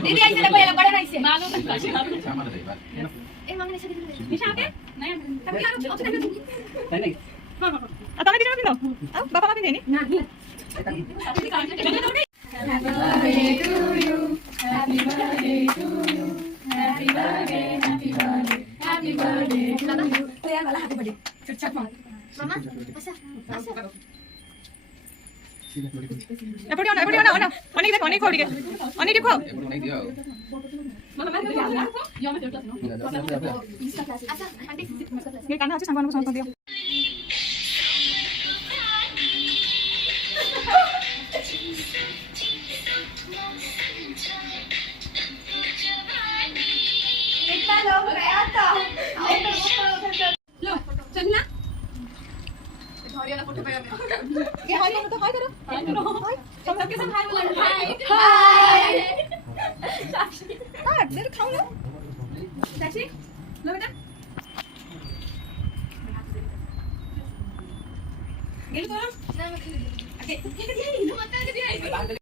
दीदी ऐसे देखो ये बड़ा नाइस है ए मांगने से निशा आके नहीं तब क्या होता है नहीं हां हां आता मैं दिखा दो अब बाबा ना भी नहीं Happy birthday to you Happy birthday to you Happy birthday Happy birthday Happy birthday to you तो यार वाला हैप्पी बर्थडे चट मामा ऐसा एपड़ी ओना अनेक देखो अनेक ओड़ी अनेक देखो ये कान्हा আছে সাংবাদিক সংস্থা দিও इतना लोग गया था लो चलना धोरिया ना फोटो पे ये हाय करो तो हाय करो हाय सब सबके साथ हाय बोलो हाय हाय हां दे खाओ ना साक्षी लो बेटा गेल करो ना ओके ये मत कर दिया